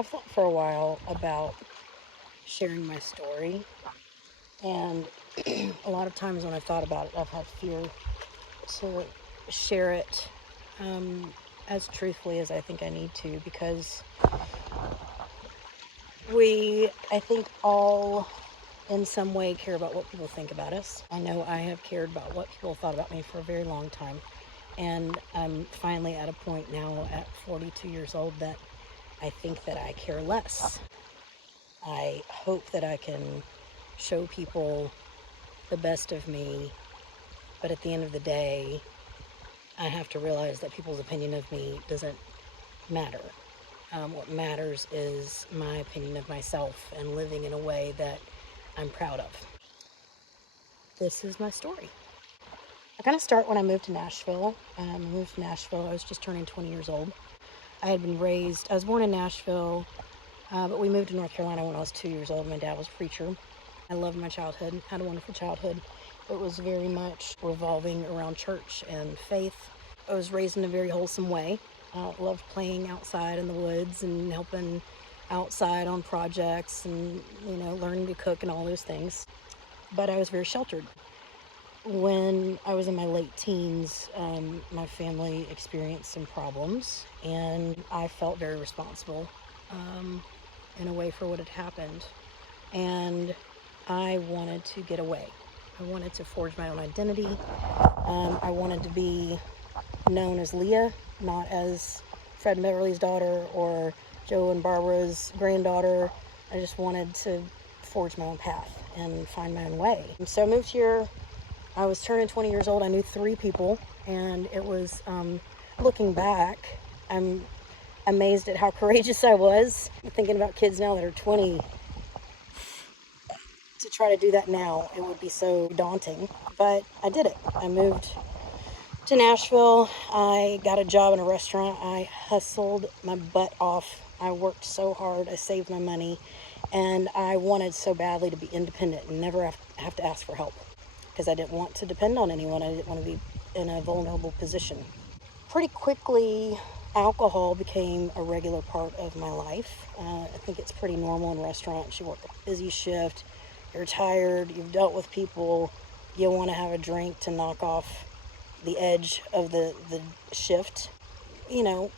I've thought for a while about sharing my story, and a lot of times when I've thought about it, I've had fear to share it as truthfully as I think I need to, because I think, all in some way care about what people think about us. I know I have cared about what people thought about me for a very long time, and I'm finally at a point now at 42 years old that I think that I care less. I hope that I can show people the best of me, but at the end of the day, I have to realize that people's opinion of me doesn't matter. What matters is my opinion of myself and living in a way that I'm proud of. This is my story. I kind of start when I moved to Nashville. I moved to Nashville, I was just turning 20 years old. I was born in Nashville, but we moved to North Carolina when I was 2 years old. My dad was a preacher. I loved my childhood, had a wonderful childhood. It was very much revolving around church and faith. I was raised in a very wholesome way. I loved playing outside in the woods and helping outside on projects and, learning to cook and all those things. But I was very sheltered. When I was in my late teens, my family experienced some problems, and I felt very responsible in a way for what had happened. And I wanted to get away. I wanted to forge my own identity. I wanted to be known as Leah, not as Fred and Beverly's daughter or Joe and Barbara's granddaughter. I just wanted to forge my own path and find my own way. So I moved here. I was turning 20 years old. I knew 3 people, and it was, looking back, I'm amazed at how courageous I was. Thinking about kids now that are 20, to try to do that now, it would be so daunting, but I did it. I moved to Nashville. I got a job in a restaurant. I hustled my butt off. I worked so hard. I saved my money, and I wanted so badly to be independent and never have to ask for help, because I didn't want to depend on anyone. I didn't want to be in a vulnerable position. Pretty quickly, alcohol became a regular part of my life. I think it's pretty normal in restaurants. You work a busy shift, you're tired, you've dealt with people, you want to have a drink to knock off the edge of the shift. You know,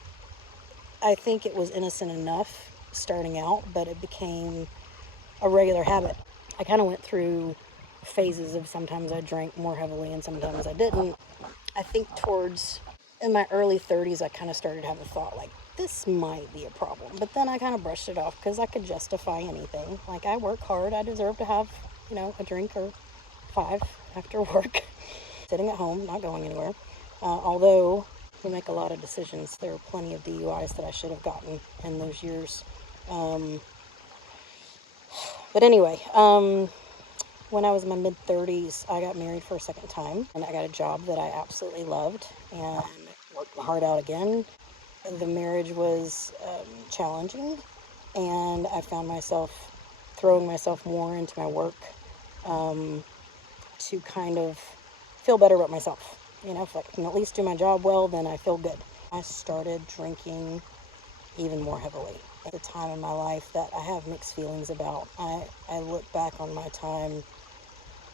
I think it was innocent enough starting out, but it became a regular habit. I kind of went through phases of sometimes I drank more heavily and sometimes I didn't. I think towards in my early 30s, I kind of started to have a thought like, this might be a problem. But then I kind of brushed it off because I could justify anything. Like, I work hard. I deserve to have, a drink or 5 after work, sitting at home, not going anywhere. Although we make a lot of decisions. There are plenty of DUIs that I should have gotten in those years. But anyway, when I was in my mid-30s, I got married for a second time, and I got a job that I absolutely loved and worked my heart out again. The marriage was challenging, and I found myself throwing myself more into my work to kind of feel better about myself. If I can at least do my job well, then I feel good. I started drinking even more heavily. At a time in my life that I have mixed feelings about. I look back on my time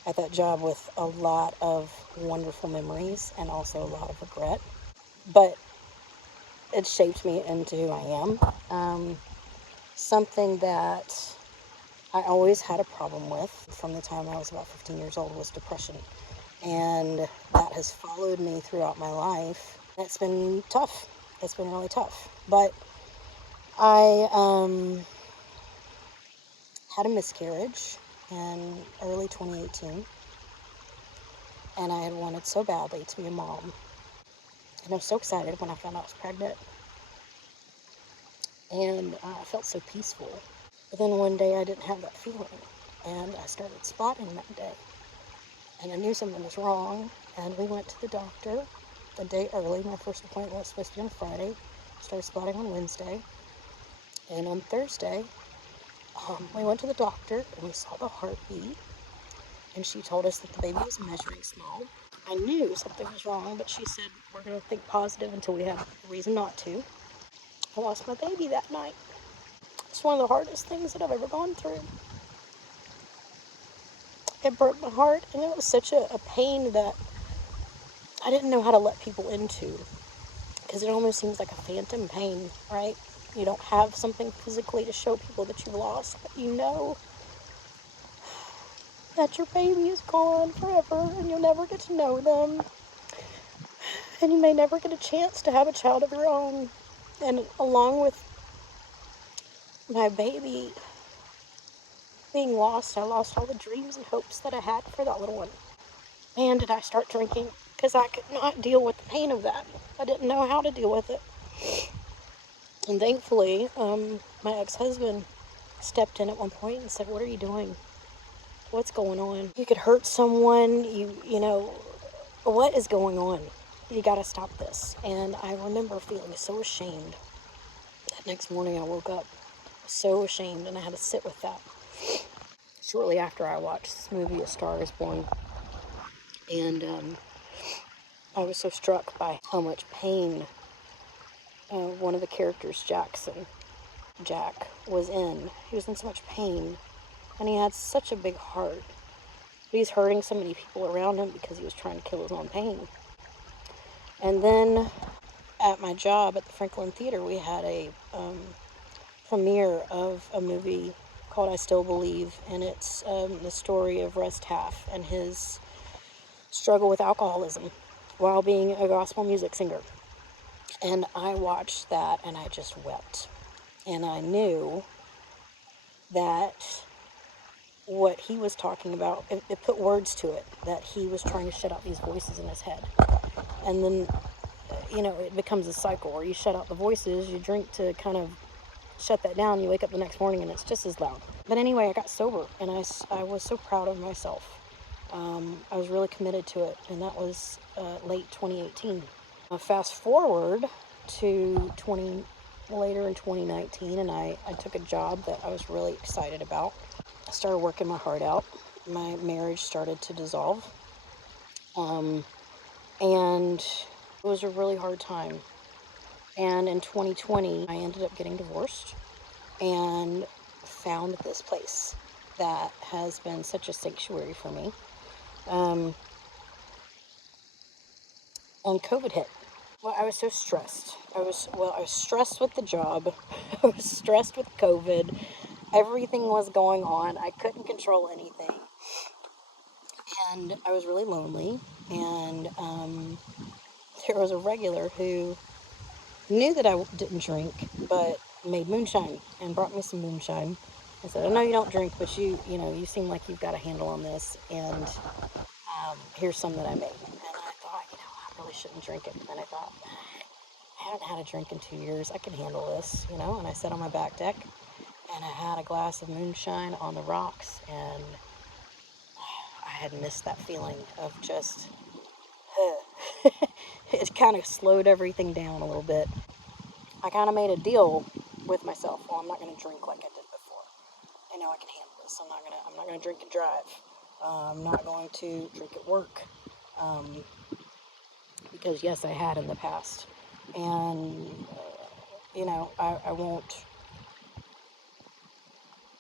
at that job with a lot of wonderful memories and also a lot of regret. But it shaped me into who I am. Something that I always had a problem with from the time I was about 15 years old was depression. And that has followed me throughout my life. It's been tough. It's been really tough. But I had a miscarriage in early 2018. And I had wanted so badly to be a mom. And I was so excited when I found out I was pregnant. And I felt so peaceful. But then one day I didn't have that feeling. And I started spotting that day. And I knew something was wrong. And we went to the doctor a day early. My first appointment was supposed to be on Friday. Started spotting on Wednesday. And on Thursday, we went to the doctor and we saw the heartbeat. And she told us that the baby was measuring small. I knew something was wrong, but she said, we're going to think positive until we have a reason not to. I lost my baby that night. It's one of the hardest things that I've ever gone through. It broke my heart, and it was such a pain that I didn't know how to let people into, because it almost seems like a phantom pain, right? You don't have something physically to show people that you've lost, but you know that your baby is gone forever and you'll never get to know them, and you may never get a chance to have a child of your own. And along with my baby being lost, I lost all the dreams and hopes that I had for that little one. Man, did I start drinking, because I could not deal with the pain of that. I didn't know how to deal with it. And thankfully, my ex-husband stepped in at one point and said, "What are you doing? What's going on? You could hurt someone. You know, what is going on? You got to stop this." And I remember feeling so ashamed. That next morning I woke up so ashamed, and I had to sit with that. Shortly after, I watched this movie, A Star is Born, and I was so struck by how much pain one of the characters, Jack, was in. He was in so much pain, and he had such a big heart. But he's hurting so many people around him because he was trying to kill his own pain. And then at my job at the Franklin Theater, we had a premiere of a movie called I Still Believe, and it's the story of Russ Taff and his struggle with alcoholism while being a gospel music singer. And I watched that and I just wept. And I knew that what he was talking about, it put words to it, that he was trying to shut out these voices in his head. And then, you know, it becomes a cycle where you shut out the voices, you drink to kind of shut that down, you wake up the next morning and it's just as loud. But anyway, I got sober, and I was so proud of myself. I was really committed to it, and that was late 2018. Fast forward to later in 2019, and I took a job that I was really excited about. I started working my heart out. My marriage started to dissolve, and it was a really hard time. And in 2020, I ended up getting divorced and found this place that has been such a sanctuary for me. And COVID hit. Well, I was so stressed. I was stressed with the job. I was stressed with COVID. Everything was going on. I couldn't control anything. And I was really lonely. And there was a regular who knew that I didn't drink, but made moonshine and brought me some moonshine. I said, "I know you don't drink, but you seem like you've got a handle on this, and here's some that I made." And I thought, I really shouldn't drink it. And then I thought, I haven't had a drink in 2 years. I can handle this, And I sat on my back deck, and I had a glass of moonshine on the rocks, and I had missed that feeling of just, it kind of slowed everything down a little bit. I kind of made a deal with myself. Well, I'm not going to drink like I did before. I know I can handle this. I'm not gonna drink and drive. I'm not going to drink at work. Because yes, I had in the past. And, I won't,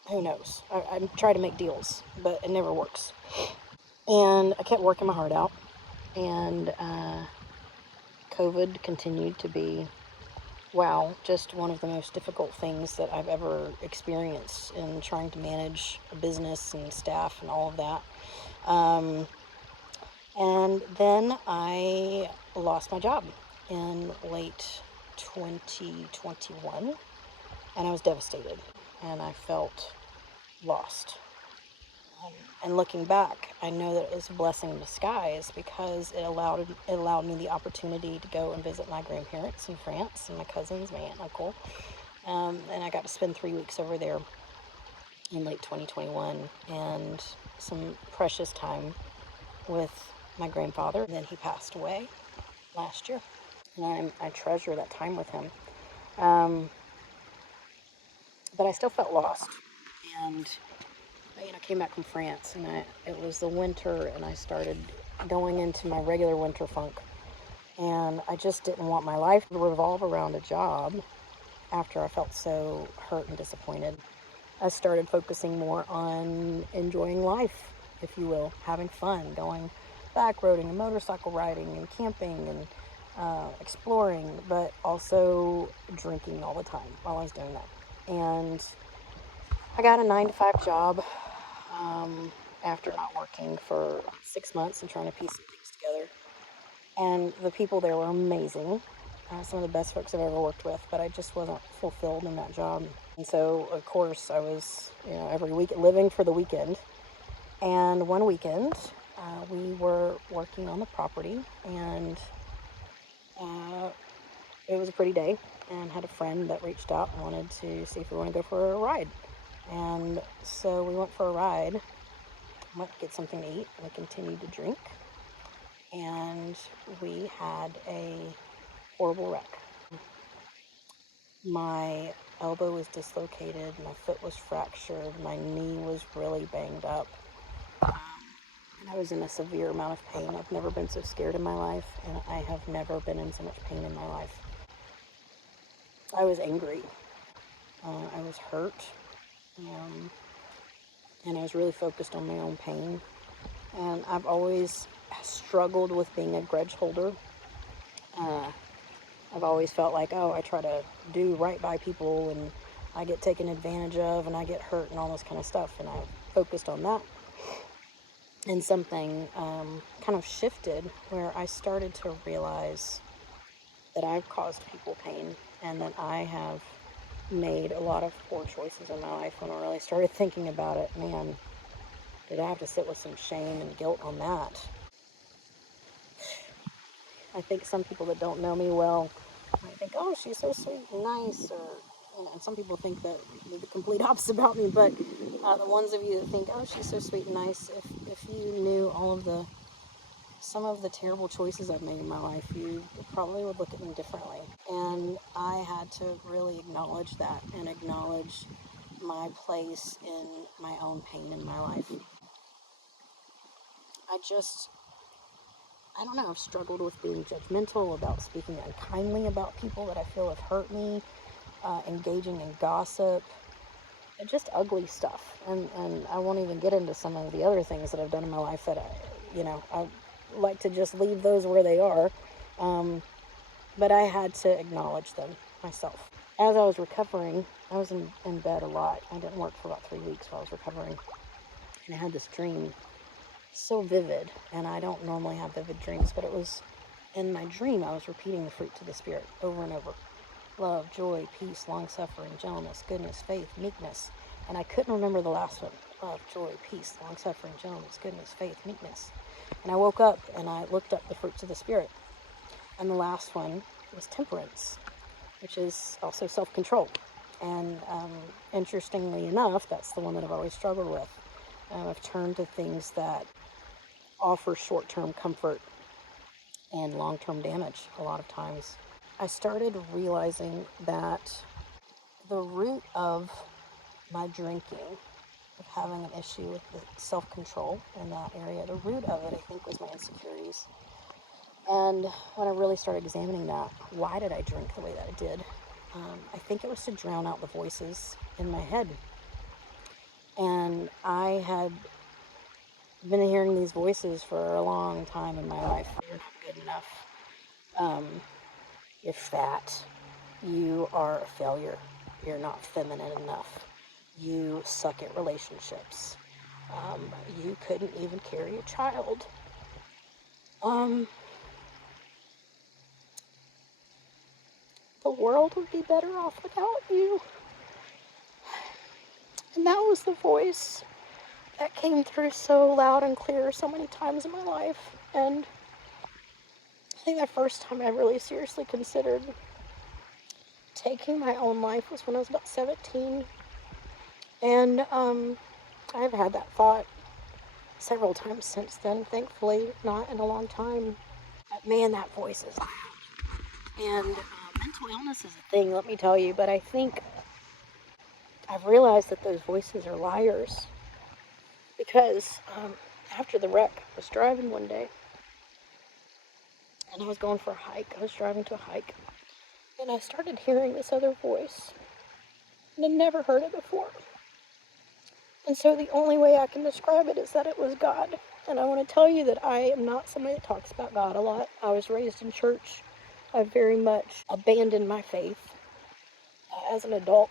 who knows? I try to make deals, but it never works. And I kept working my heart out. And COVID continued to be, wow, just one of the most difficult things that I've ever experienced in trying to manage a business and staff and all of that. And then I lost my job in late 2021, and I was devastated, and I felt lost. And looking back, I know that it was a blessing in disguise, because it allowed me the opportunity to go and visit my grandparents in France and my cousins, my aunt and uncle. And I got to spend 3 weeks over there in late 2021, and some precious time with my grandfather. And then he passed away last year, and I treasure that time with him. But I still felt lost, and I came back from France, and it was the winter, and I started going into my regular winter funk, and I just didn't want my life to revolve around a job after I felt so hurt and disappointed, I started focusing more on enjoying life, if you will, having fun, going backroading and motorcycle riding and camping and exploring, but also drinking all the time while I was doing that. And I got a 9 to 5 job after not working for 6 months and trying to piece some things together. And the people there were amazing. Some of the best folks I've ever worked with, but I just wasn't fulfilled in that job. And so, of course, I was, every week living for the weekend. And one weekend, we were working on the property, and uh, it was a pretty day. And had a friend that reached out and wanted to see if we want to go for a ride. And so we went for a ride, went to get something to eat, and we continued to drink. And we had a horrible wreck. My elbow was dislocated, my foot was fractured, my knee was really banged up, um, and I was in a severe amount of pain. I've never been so scared in my life, and I have never been in so much pain in my life. I was angry, I was hurt, um, and I was really focused on my own pain. And I've always struggled with being a grudge holder. Uh, I've always felt like, oh, I try to do right by people and I get taken advantage of and I get hurt and all this kind of stuff. And I've focused on that. And something kind of shifted where I started to realize that I've caused people pain and that I have made a lot of poor choices in my life. When I really started thinking about it, man, did I have to sit with some shame and guilt on that? I think some people that don't know me well might think, oh, she's so sweet and nice, or and some people think that the complete opposite about me. But the ones of you that think, oh, she's so sweet and nice, if you knew all of the some of the terrible choices I've made in my life, you probably would look at me differently. And I had to really acknowledge that and acknowledge my place in my own pain in my life. I just I don't know, I've struggled with being judgmental, about speaking unkindly about people that I feel have hurt me, engaging in gossip, just ugly stuff. And I won't even get into some of the other things that I've done in my life that I like to just leave those where they are. Um, but I had to acknowledge them myself. As I was recovering, I was in bed a lot. I didn't work for about 3 weeks while I was recovering. And I had this dream so vivid, and I don't normally have vivid dreams, but it was in my dream I was repeating the fruits of the Spirit over and over: love, joy, peace, long suffering, gentleness, goodness, faith, meekness. And I couldn't remember the last one: love, joy, peace, long suffering, gentleness, goodness, faith, meekness. And I woke up and I looked up the fruits of the Spirit, and the last one was temperance, which is also self-control. And interestingly enough, that's the one that I've always struggled with. I've turned to things that offer short-term comfort and long-term damage a lot of times. I started realizing that the root of my drinking, of having an issue with the self-control in that area, the root of it, I think, was my insecurities. And when I really started examining that, why did I drink the way that I did? I think it was to drown out the voices in my head. And I had been hearing these voices for a long time in my life. You're not good enough. Um, you're fat. You are a failure. You're not feminine enough. You suck at relationships. You couldn't even carry a child. Um, the world would be better off without you. And that was the voice that came through so loud and clear so many times in my life. And I think the first time I really seriously considered taking my own life was when I was about 17. And I've had that thought several times since then, thankfully, not in a long time. But man, that voice is loud. And mental illness is a thing, let me tell you, but I think I've realized that those voices are liars. Because after the wreck, I was driving one day and I was going for a hike. I was driving to a hike And I started hearing this other voice, and I'd never heard it before. And so the only way I can describe it is that it was God. And I want to tell you that I am not somebody that talks about God a lot. I was raised in church. I very much abandoned my faith as an adult.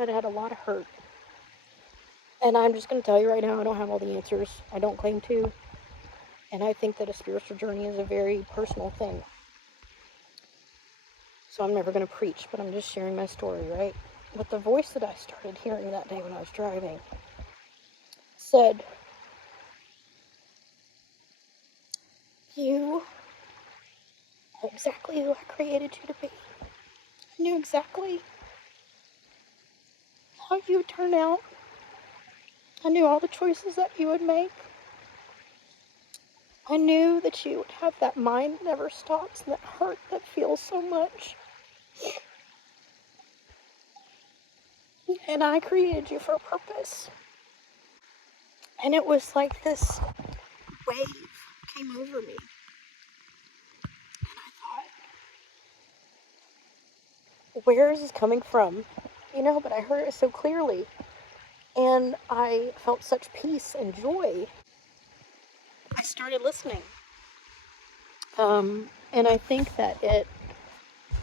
I'd had a lot of hurt. And I'm just going to tell you right now, I don't have all the answers. I don't claim to. And I think that a spiritual journey is a very personal thing. So I'm never going to preach, but I'm just sharing my story, right? But the voice that I started hearing that day when I was driving said, "You are exactly who I created you to be. I knew exactly how you would turn out. I knew all the choices that you would make. I knew that you would have that mind that never stops and that heart that feels so much. And I created you for a purpose." And it was like this wave came over me. And I thought, where is this coming from? But I heard it so clearly. And I felt such peace and joy. I started listening. And I think that it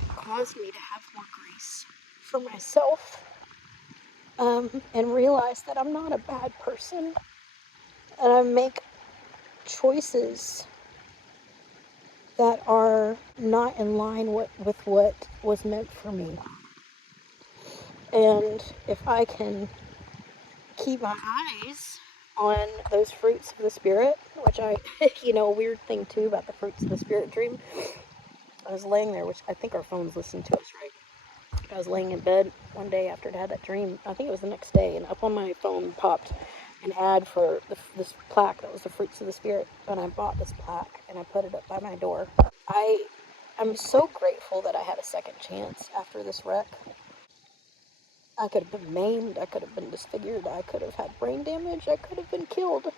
caused me to have more grace for myself, and realize that I'm not a bad person, and I make choices that are not in line with what was meant for me. And if I can keep my eyes on those fruits of the Spirit, which a weird thing too about the fruits of the Spirit dream, I was laying there, which I think our phones listen to us, right? I was laying in bed one day after I'd had that dream. I think it was the next day, and up on my phone popped an ad for this plaque that was the fruits of the Spirit. And I bought this plaque and I put it up by my door. I'm so grateful that I had a second chance after this wreck. I could have been maimed, I could have been disfigured, I could have had brain damage, I could have been killed.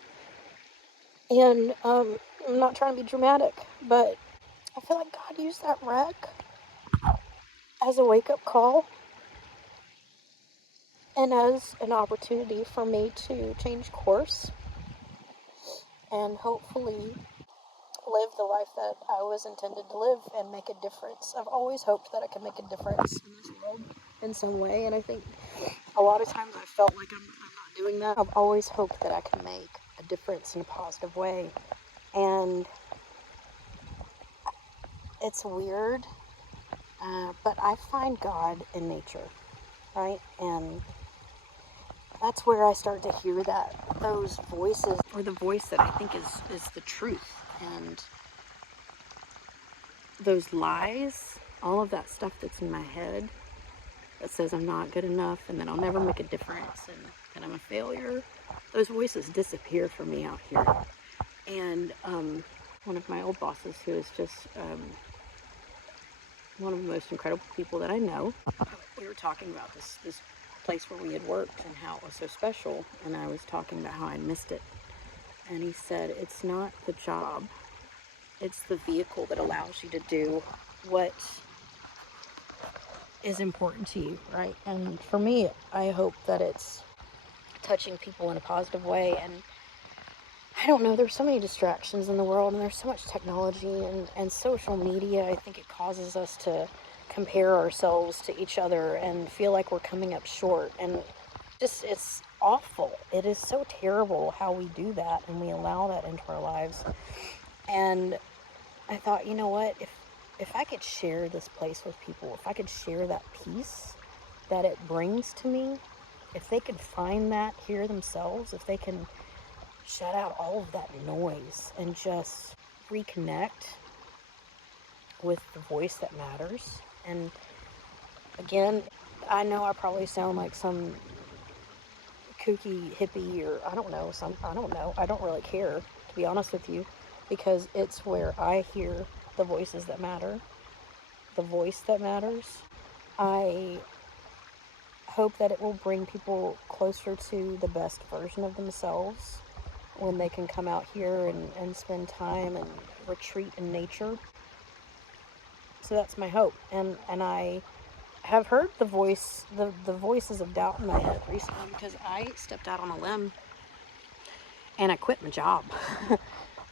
And I'm not trying to be dramatic, but I feel like God used that wreck as a wake-up call and as an opportunity for me to change course and hopefully live the life that I was intended to live and make a difference. I've always hoped that I could make a difference in this world in some way, and I think a lot of times I felt like I'm not doing that. I've always hoped that I can make a difference in a positive way, and it's weird, but I find God in nature, right? And that's where I start to hear those voices, or the voice that I think is the truth, and those lies, all of that stuff that's in my head that says I'm not good enough and that I'll never make a difference and that I'm a failure, those voices disappear from me out here. And one of my old bosses, who is just one of the most incredible people that I know, we were talking about this place where we had worked and how it was so special, and I was talking about how I missed it. And he said, it's not the job, it's the vehicle that allows you to do what is important to you, right? And for me, I hope that it's touching people in a positive way. And I don't know, there's so many distractions in the world, and there's so much technology and social media. I think it causes us to compare ourselves to each other and feel like we're coming up short. And just, it's awful. It is so terrible how we do that and we allow that into our lives. And I thought, you know what, if I could share this place with people, if I could share that peace that it brings to me, if they could find that here themselves, if they can shut out all of that noise and just reconnect with the voice that matters. And again, I know I probably sound like some kooky hippie, or I don't know. I don't really care, to be honest with you, because it's where I hear the voices that matter, the voice that matters. I hope that it will bring people closer to the best version of themselves when they can come out here and spend time and retreat in nature. So that's my hope. And I have heard the voices of doubt in my head recently because I stepped out on a limb and I quit my job.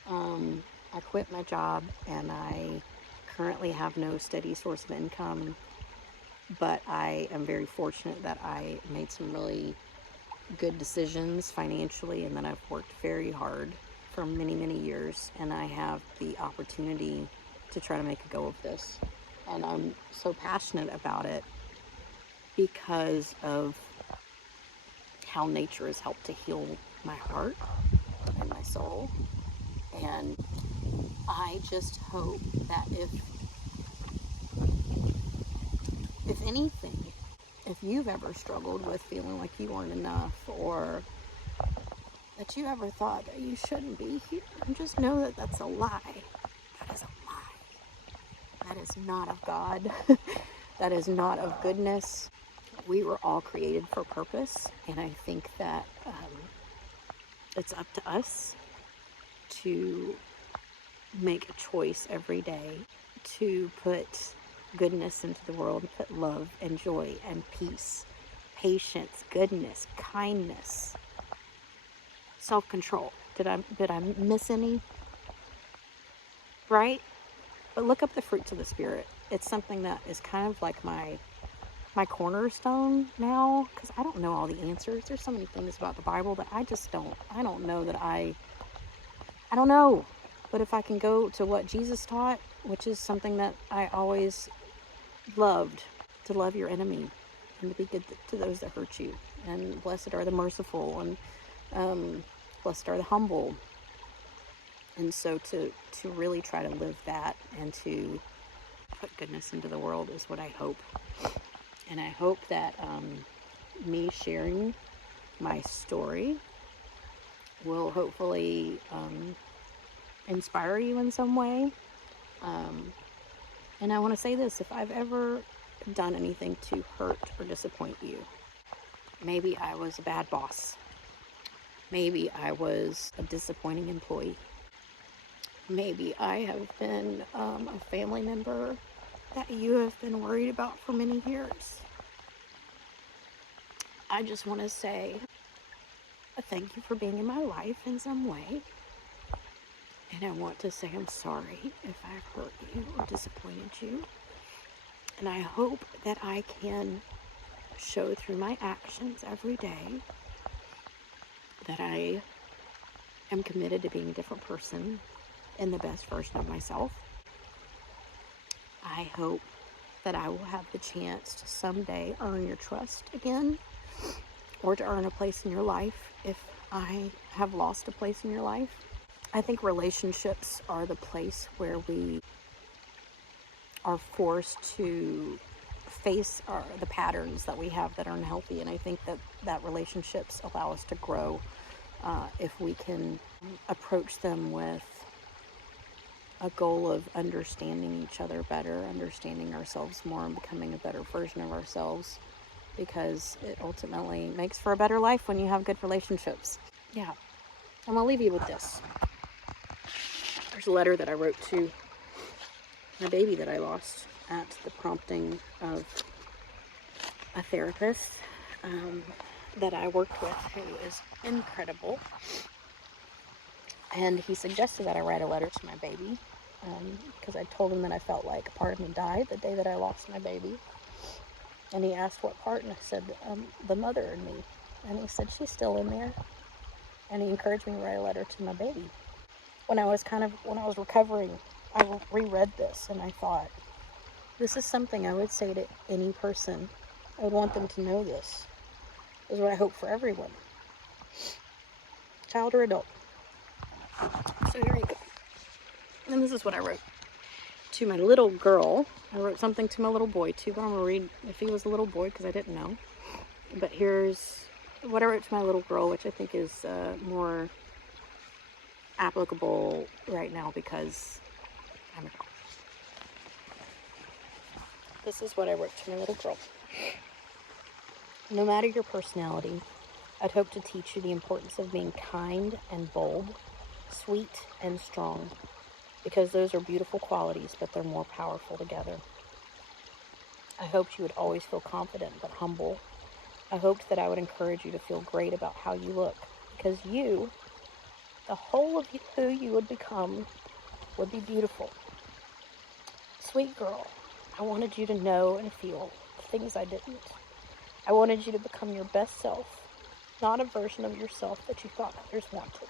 I quit my job and I currently have no steady source of income, but I am very fortunate that I made some really good decisions financially and that I've worked very hard for many, many years, and I have the opportunity to try to make a go of this. And I'm so passionate about it because of how nature has helped to heal my heart and my soul. And I just hope that if anything, if you've ever struggled with feeling like you weren't enough, or that you ever thought that you shouldn't be here, just know that that's a lie. That is a lie. That is not of God. That is not of goodness. We were all created for purpose, and I think that it's up to us to make a choice every day to put goodness into the world, put love and joy and peace, patience, goodness, kindness, self-control. Did I miss any? Right? But look up the fruits of the Spirit. It's something that is kind of like my cornerstone now, because I don't know all the answers. There's so many things about the Bible that I don't know that I don't know. But if I can go to what Jesus taught, which is something that I always loved, to love your enemy and to be good to those that hurt you, and blessed are the merciful, and blessed are the humble. And so to really try to live that and to put goodness into the world is what I hope. And I hope that me sharing my story will hopefully inspire you in some way. And I want to say this: if I've ever done anything to hurt or disappoint you, maybe I was a bad boss, maybe I was a disappointing employee, maybe I have been a family member that you have been worried about for many years, I just want to say thank you for being in my life in some way. And I want to say I'm sorry if I've hurt you or disappointed you. And I hope that I can show through my actions every day that I am committed to being a different person and the best version of myself. I hope that I will have the chance to someday earn your trust again, or to earn a place in your life if I have lost a place in your life. I think relationships are the place where we are forced to face the patterns that we have that are unhealthy, and I think that relationships allow us to grow if we can approach them with a goal of understanding each other better, understanding ourselves more, and becoming a better version of ourselves, because it ultimately makes for a better life when you have good relationships. Yeah, I'm gonna leave you with this. There's a letter that I wrote to my baby that I lost at the prompting of a therapist that I worked with, who is incredible. And he suggested that I write a letter to my baby, because I told him that I felt like a part of me died the day that I lost my baby. And he asked what part, and I said, the mother in me. And he said, she's still in there. And he encouraged me to write a letter to my baby. When I was recovering, I reread this, and I thought, this is something I would say to any person. I would want them to know this. This is what I hope for everyone, child or adult. So here you go. And this is what I wrote to my little girl. I wrote something to my little boy too, but I'm going to read if he was a little boy because I didn't know. But here's what I wrote to my little girl, which I think is more applicable right now because I'm a girl. This is what I wrote to my little girl. No matter your personality, I'd hope to teach you the importance of being kind and bold, sweet and strong. because those are beautiful qualities, but they're more powerful together. I hoped you would always feel confident but humble. I hoped that I would encourage you to feel great about how you look, because you, the whole of you, who you would become, would be beautiful. Sweet girl, I wanted you to know and feel things I didn't. I wanted you to become your best self, not a version of yourself that you thought others wanted.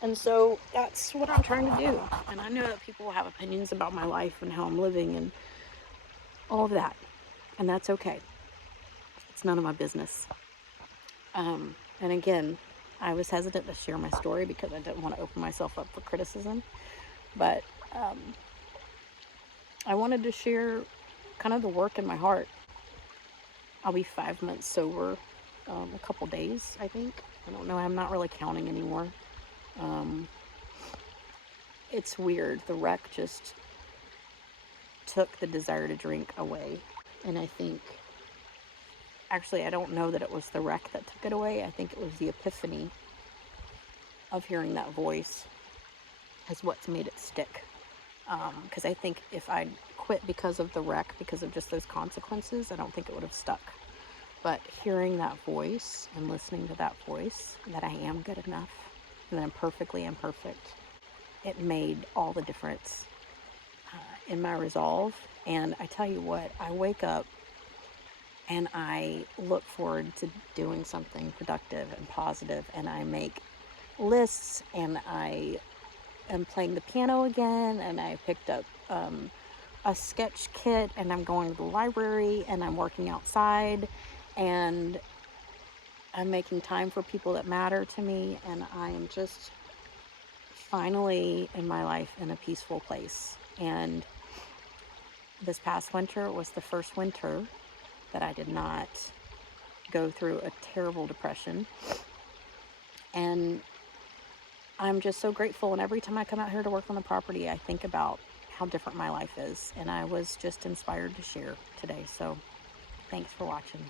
And so that's what I'm trying to do. And I know that people will have opinions about my life and how I'm living and all of that. And that's okay. It's none of my business. And again, I was hesitant to share my story because I didn't want to open myself up for criticism. But I wanted to share kind of the work in my heart. I'll be 5 months sober, a couple days, I think. I don't know. I'm not really counting anymore. It's weird. The wreck just took the desire to drink away. And I think, actually, I don't know that it was the wreck that took it away. I think it was the epiphany of hearing that voice is what's made it stick. Because I think if I'd quit because of the wreck, because of just those consequences, I don't think it would have stuck. But hearing that voice and listening to that voice, that I am good enough, and that I'm perfectly imperfect, it made all the difference in my resolve. And I tell you what, I wake up and I look forward to doing something productive and positive, and I make lists, and I am playing the piano again, and I picked up a sketch kit, and I'm going to the library, and I'm working outside, and I'm making time for people that matter to me, and I am just finally in my life in a peaceful place. And this past winter was the first winter that I did not go through a terrible depression, and I'm just so grateful. And every time I come out here to work on the property, I think about how different my life is, and I was just inspired to share today. So thanks for watching.